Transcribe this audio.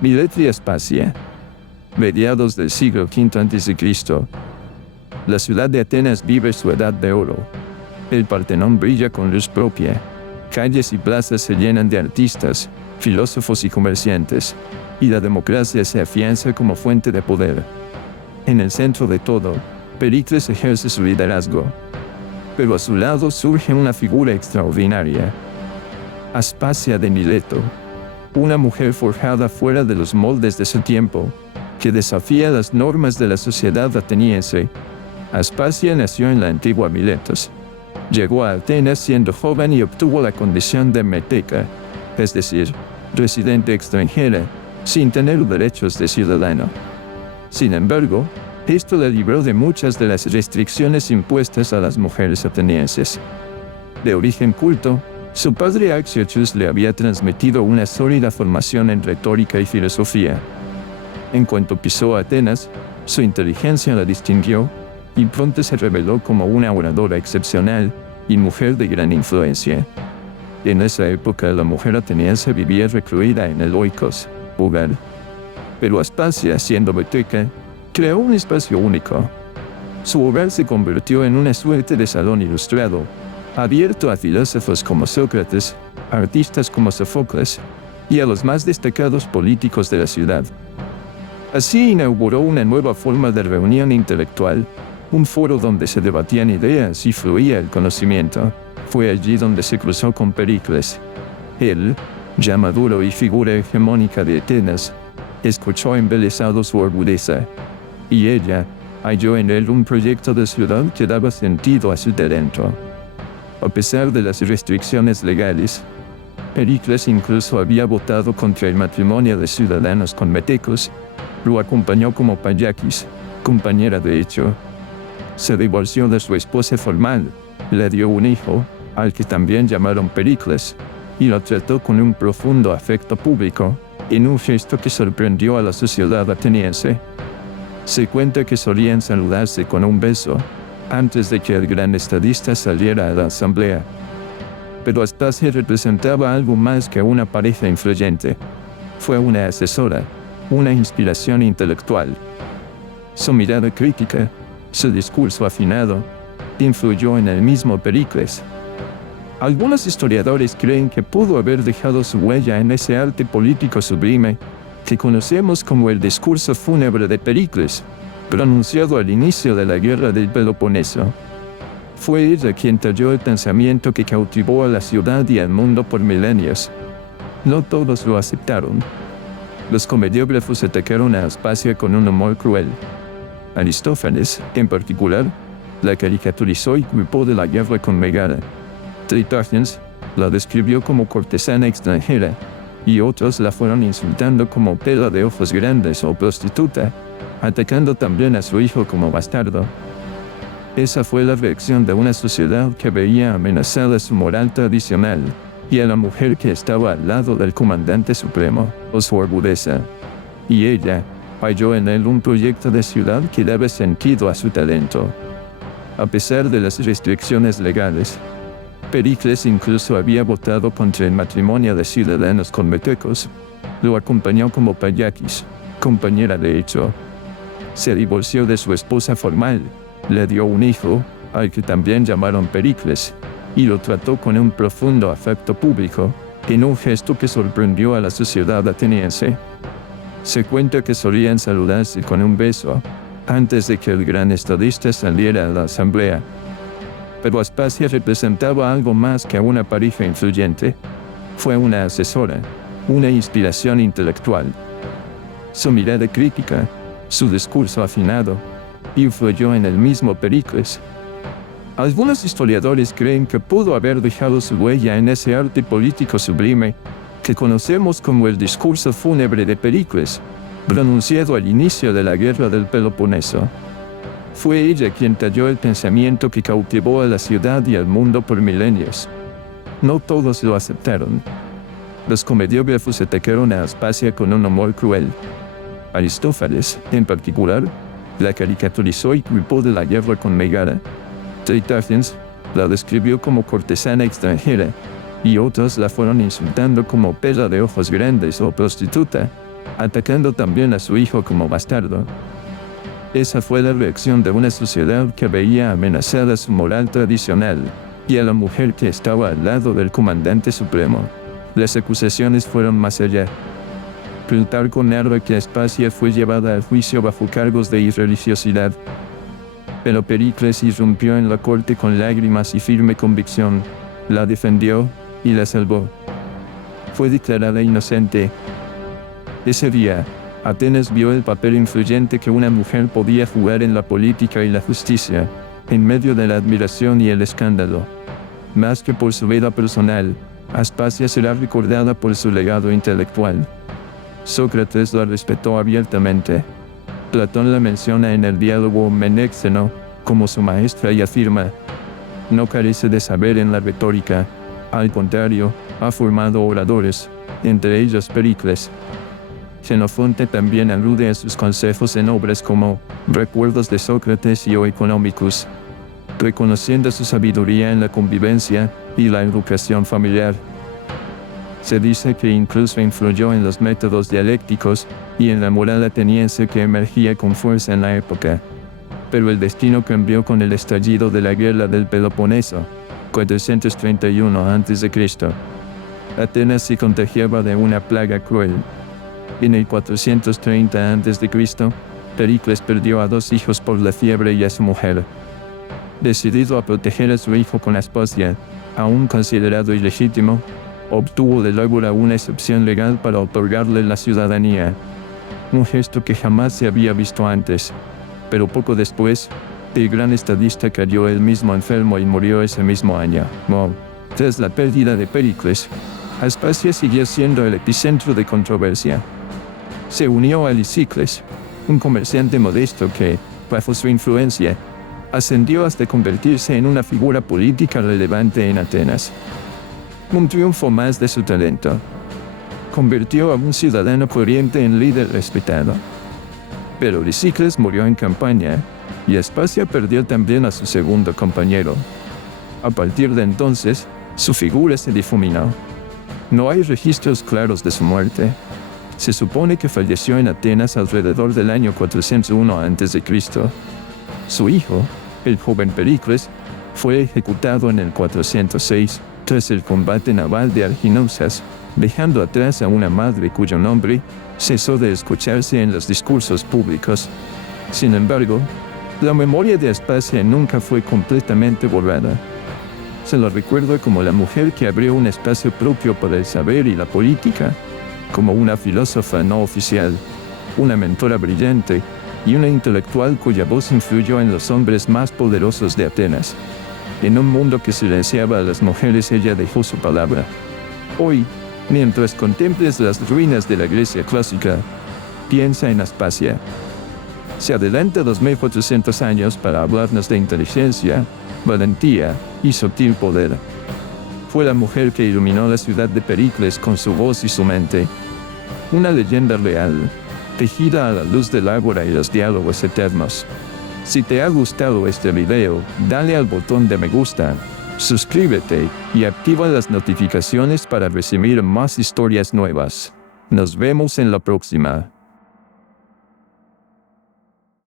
Mileto y Aspasia. Mediados del siglo V a.C. La ciudad de Atenas vive su edad de oro. El Partenón brilla con luz propia. Calles y plazas se llenan de artistas, filósofos y comerciantes, y la democracia se afianza como fuente de poder. En el centro de todo, Pericles ejerce su liderazgo. Pero a su lado surge una figura extraordinaria. Aspasia de Mileto, una mujer forjada fuera de los moldes de su tiempo, que desafía las normas de la sociedad ateniense. Aspasia nació en la antigua Miletos. Llegó a Atenas siendo joven y obtuvo la condición de meteca, es decir, residente extranjera, sin tener derechos de ciudadano. Sin embargo, esto la libró de muchas de las restricciones impuestas a las mujeres atenienses. De origen culto, su padre Axiochus le había transmitido una sólida formación en retórica y filosofía. En cuanto pisó Atenas, su inteligencia la distinguió, y pronto se reveló como una oradora excepcional y mujer de gran influencia. En esa época la mujer ateniense vivía recluida en el oikos, hogar. Pero Aspasia, siendo meteca, creó un espacio único. Su hogar se convirtió en una suerte de salón ilustrado, abierto a filósofos como Sócrates, artistas como Sófocles, y a los más destacados políticos de la ciudad. Así inauguró una nueva forma de reunión intelectual, un foro donde se debatían ideas y fluía el conocimiento. Fue allí donde se cruzó con Pericles. Él, ya maduro y figura hegemónica de Atenas, escuchó embelesado su agudeza, y ella halló en él un proyecto de ciudad que daba sentido a su talento. A pesar de las restricciones legales, Pericles incluso había votado contra el matrimonio de ciudadanos con metecos, lo acompañó como payakis, compañera de hecho. Se divorció de su esposa formal, le dio un hijo, al que también llamaron Pericles, y lo trató con un profundo afecto público, en un gesto que sorprendió a la sociedad ateniense. Se cuenta que solían saludarse con un beso, antes de que el gran estadista saliera a la asamblea. Pero Aspasia representaba algo más que una pareja influyente. Fue una asesora, una inspiración intelectual. Su mirada crítica, su discurso afinado, influyó en el mismo Pericles. Algunos historiadores creen que pudo haber dejado su huella en ese arte político sublime que conocemos como el discurso fúnebre de Pericles, pronunciado al inicio de la guerra del Peloponeso. Fue ella quien talló el pensamiento que cautivó a la ciudad y al mundo por milenios. No todos lo aceptaron. Los comediógrafos atacaron a Aspasia con un humor cruel. Aristófanes, en particular, la caricaturizó y culpó de la guerra con Megara. Tritagens la describió como cortesana extranjera, y otros la fueron insultando como pela de ojos grandes o prostituta, atacando también a su hijo como bastardo. Esa fue la reacción de una sociedad que veía amenazada su moral tradicional, y a la mujer que estaba al lado del comandante supremo, o su agudeza. Y ella halló en él un proyecto de ciudad que daba sentido a su talento. A pesar de las restricciones legales, Pericles incluso había votado contra el matrimonio de ciudadanos con metecos. Lo acompañó como payakis, compañera de hecho. Se divorció de su esposa formal, le dio un hijo, al que también llamaron Pericles, y lo trató con un profundo afecto público, en un gesto que sorprendió a la sociedad ateniense. Se cuenta que solían saludarse con un beso, antes de que el gran estadista saliera a la asamblea. Pero Aspasia representaba algo más que una pareja influyente. Fue una asesora, una inspiración intelectual. Su mirada crítica, su discurso afinado, influyó en el mismo Pericles. Algunos historiadores creen que pudo haber dejado su huella en ese arte político sublime que conocemos como el discurso fúnebre de Pericles, pronunciado al inicio de la guerra del Peloponeso. Fue ella quien talló el pensamiento que cautivó a la ciudad y al mundo por milenios. No todos lo aceptaron. Los comediógrafos atacaron a Aspasia con un humor cruel. Aristófanes, en particular, la caricaturizó y culpó de la guerra con Megara. Tritagens la describió como cortesana extranjera, y otros la fueron insultando como pela de ojos grandes o prostituta, atacando también a su hijo como bastardo. Esa fue la reacción de una sociedad que veía amenazada su moral tradicional, y a la mujer que estaba al lado del comandante supremo. Las acusaciones fueron más allá. Plutarco narra que Aspasia fue llevada al juicio bajo cargos de irreligiosidad. Pero Pericles irrumpió en la corte con lágrimas y firme convicción, la defendió y la salvó. Fue declarada inocente. Ese día, Atenas vio el papel influyente que una mujer podía jugar en la política y la justicia, en medio de la admiración y el escándalo. Más que por su vida personal, Aspasia será recordada por su legado intelectual. Sócrates la respetó abiertamente. Platón la menciona en el diálogo Menéxeno como su maestra y afirma: no carece de saber en la retórica, al contrario, ha formado oradores, entre ellos Pericles. Xenofonte también alude a sus consejos en obras como Recuerdos de Sócrates y O Economicus, reconociendo su sabiduría en la convivencia y la educación familiar. Se dice que incluso influyó en los métodos dialécticos y en la moral ateniense que emergía con fuerza en la época. Pero el destino cambió con el estallido de la guerra del Peloponeso, 431 a.C. Atenas se contagiaba de una plaga cruel. En el 430 a.C., Pericles perdió a 2 hijos por la fiebre y a su mujer. Decidido a proteger a su hijo con Aspasia, aún considerado ilegítimo, obtuvo del ágora una excepción legal para otorgarle la ciudadanía. Un gesto que jamás se había visto antes. Pero poco después, el gran estadista cayó él mismo enfermo y murió ese mismo año. Tras la pérdida de Pericles, Aspasia siguió siendo el epicentro de controversia. Se unió a Lisicles, un comerciante modesto que, bajo su influencia, ascendió hasta convertirse en una figura política relevante en Atenas. Un triunfo más de su talento. Convirtió a un ciudadano corriente en líder respetado. Pero Lisicles murió en campaña, y Aspasia perdió también a su segundo compañero. A partir de entonces, su figura se difuminó. No hay registros claros de su muerte. Se supone que falleció en Atenas alrededor del año 401 a.C. Su hijo, el joven Pericles, fue ejecutado en el 406, tras el combate naval de Arginusas, dejando atrás a una madre cuyo nombre cesó de escucharse en los discursos públicos. Sin embargo, la memoria de Aspasia nunca fue completamente borrada. Se la recuerda como la mujer que abrió un espacio propio para el saber y la política, como una filósofa no oficial, una mentora brillante y una intelectual cuya voz influyó en los hombres más poderosos de Atenas. En un mundo que silenciaba a las mujeres, ella dejó su palabra. Hoy, mientras contemples las ruinas de la Grecia clásica, piensa en Aspasia. Se adelanta 2400 años para hablarnos de inteligencia, valentía y sutil poder. Fue la mujer que iluminó la ciudad de Pericles con su voz y su mente. Una leyenda real, tejida a la luz del ágora y los diálogos eternos. Si te ha gustado este video, dale al botón de me gusta, suscríbete y activa las notificaciones para recibir más historias nuevas. Nos vemos en la próxima.